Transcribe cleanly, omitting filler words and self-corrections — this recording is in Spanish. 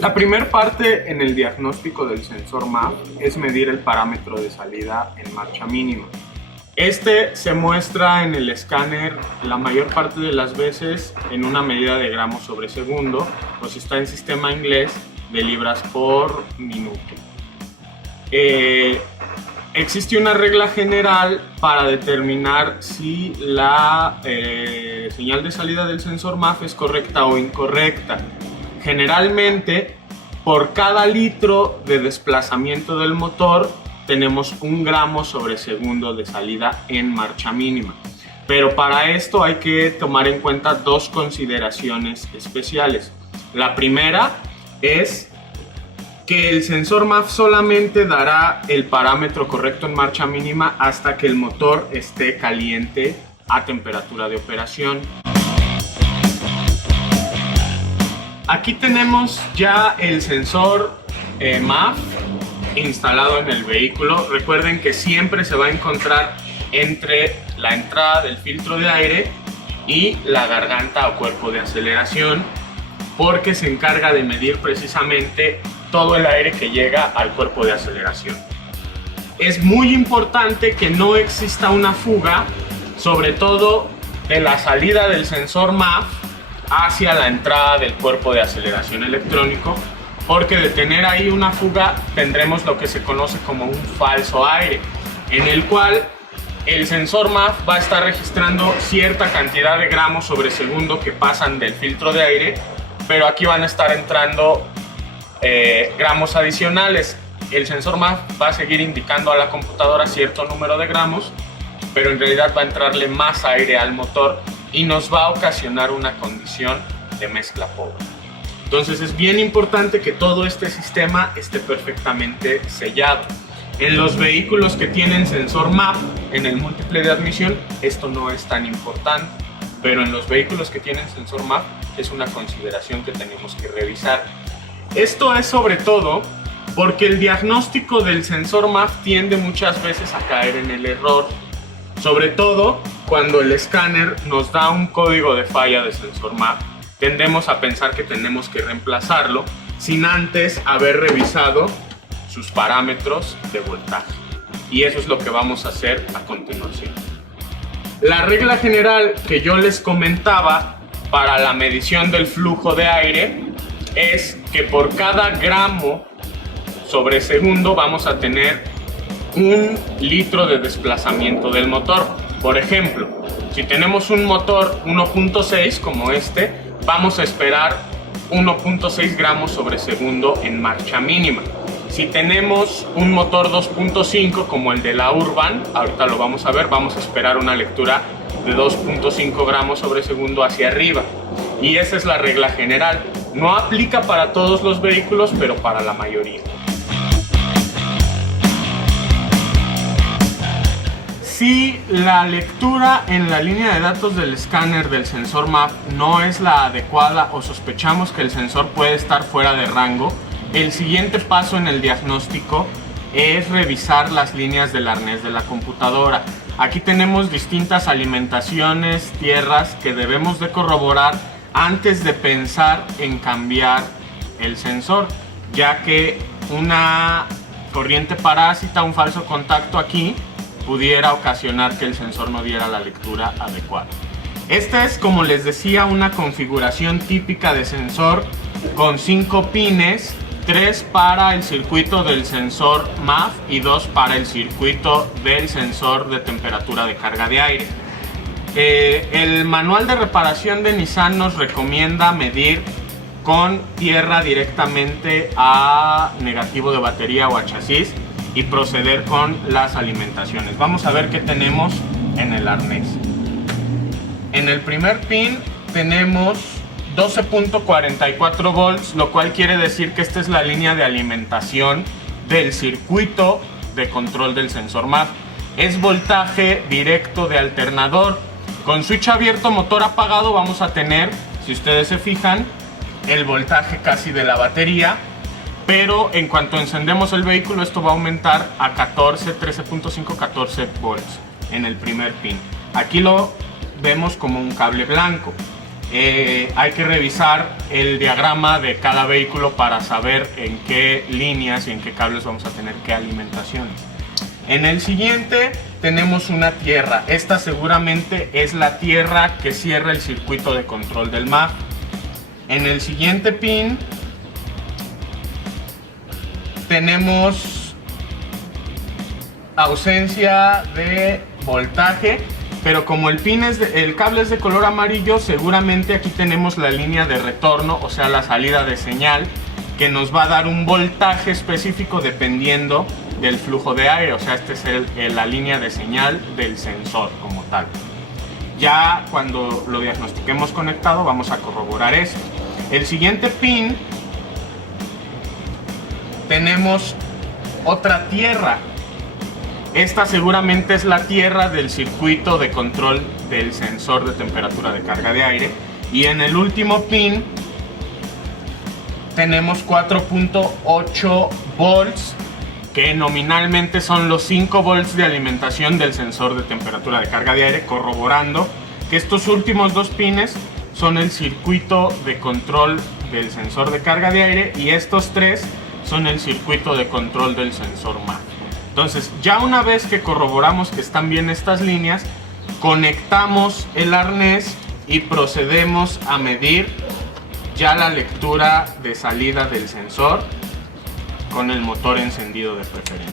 La primera parte en el diagnóstico del sensor MAF es medir el parámetro de salida en marcha mínima. Este se muestra en el escáner la mayor parte de las veces en una medida de gramos sobre segundo, o si está en sistema inglés, de libras por minuto. Existe una regla general para determinar si la señal de salida del sensor MAF es correcta o incorrecta. Generalmente, por cada litro de desplazamiento del motor, tenemos 1 gramo sobre segundo de salida en marcha mínima. Pero para esto hay que tomar en cuenta dos consideraciones especiales. La primera es que el sensor MAF solamente dará el parámetro correcto en marcha mínima hasta que el motor esté caliente a temperatura de operación. Aquí tenemos ya el sensor MAF instalado en el vehículo. Recuerden que siempre se va a encontrar entre la entrada del filtro de aire y la garganta o cuerpo de aceleración, porque se encarga de medir precisamente todo el aire que llega al cuerpo de aceleración. Es muy importante que no exista una fuga, sobre todo de la salida del sensor MAF hacia la entrada del cuerpo de aceleración electrónico, porque de tener ahí una fuga tendremos lo que se conoce como un falso aire, en el cual el sensor MAF va a estar registrando cierta cantidad de gramos sobre segundo que pasan del filtro de aire, pero aquí van a estar entrando gramos adicionales. El sensor MAF va a seguir indicando a la computadora cierto número de gramos, pero en realidad va a entrarle más aire al motor y nos va a ocasionar una condición de mezcla pobre. Entonces es bien importante que todo este sistema esté perfectamente sellado. En los vehículos que tienen sensor MAF en el múltiple de admisión, esto no es tan importante, pero en los vehículos que tienen sensor MAF es una consideración que tenemos que revisar. Esto es sobre todo porque el diagnóstico del sensor MAF tiende muchas veces a caer en el error, sobre todo cuando el escáner nos da un código de falla de sensor MAF. Tendemos a pensar que tenemos que reemplazarlo sin antes haber revisado sus parámetros de voltaje, y eso es lo que vamos a hacer a continuación. La regla general que yo les comentaba para la medición del flujo de aire es que por cada gramo sobre segundo vamos a tener 1 litro de desplazamiento del motor. Por ejemplo, si tenemos un motor 1.6 como este, vamos a esperar 1.6 gramos sobre segundo en marcha mínima. Si tenemos un motor 2.5 como el de la Urban, ahorita lo vamos a ver, vamos a esperar una lectura de 2.5 gramos sobre segundo hacia arriba. Y esa es la regla general. No aplica para todos los vehículos, pero para la mayoría. Si la lectura en la línea de datos del escáner del sensor MAF no es la adecuada o sospechamos que el sensor puede estar fuera de rango, el siguiente paso en el diagnóstico es revisar las líneas del arnés de la computadora. Aquí tenemos distintas alimentaciones, tierras que debemos de corroborar antes de pensar en cambiar el sensor, ya que una corriente parásita, un falso contacto aquí, pudiera ocasionar que el sensor no diera la lectura adecuada. Esta es, como les decía, una configuración típica de sensor con 5 pines, 3 para el circuito del sensor MAF y 2 para el circuito del sensor de temperatura de carga de aire. El manual de reparación de Nissan nos recomienda medir con tierra directamente a negativo de batería o a chasis y proceder con las alimentaciones. Vamos a ver qué tenemos en el arnés. En el primer pin tenemos 12.44 volts, lo cual quiere decir que esta es la línea de alimentación del circuito de control del sensor MAF. Es voltaje directo de alternador. Con switch abierto, motor apagado, vamos a tener, si ustedes se fijan, el voltaje casi de la batería, pero en cuanto encendemos el vehículo esto va a aumentar a 13.5, 14 volts en el primer pin. Aquí lo vemos como un cable blanco. hay que revisar el diagrama de cada vehículo para saber en qué líneas y en qué cables vamos a tener qué alimentaciones. En el siguiente tenemos una tierra. Esta seguramente es la tierra que cierra el circuito de control del MAF. En el siguiente pin tenemos ausencia de voltaje, pero como el cable es de color amarillo, seguramente aquí tenemos la línea de retorno, o sea la salida de señal, que nos va a dar un voltaje específico dependiendo del flujo de aire, o sea, esta es la línea de señal del sensor como tal. Ya cuando lo diagnostiquemos conectado vamos a corroborar esto. El siguiente pin tenemos otra tierra. Esta seguramente es la tierra del circuito de control del sensor de temperatura de carga de aire. Y en el último pin tenemos 4.8 volts, que nominalmente son los 5 volts de alimentación del sensor de temperatura de carga de aire, corroborando que estos últimos dos pines son el circuito de control del sensor de carga de aire y estos tres son el circuito de control del sensor MAF. Entonces, ya una vez que corroboramos que están bien estas líneas, conectamos el arnés y procedemos a medir ya la lectura de salida del sensor con el motor encendido de preferencia.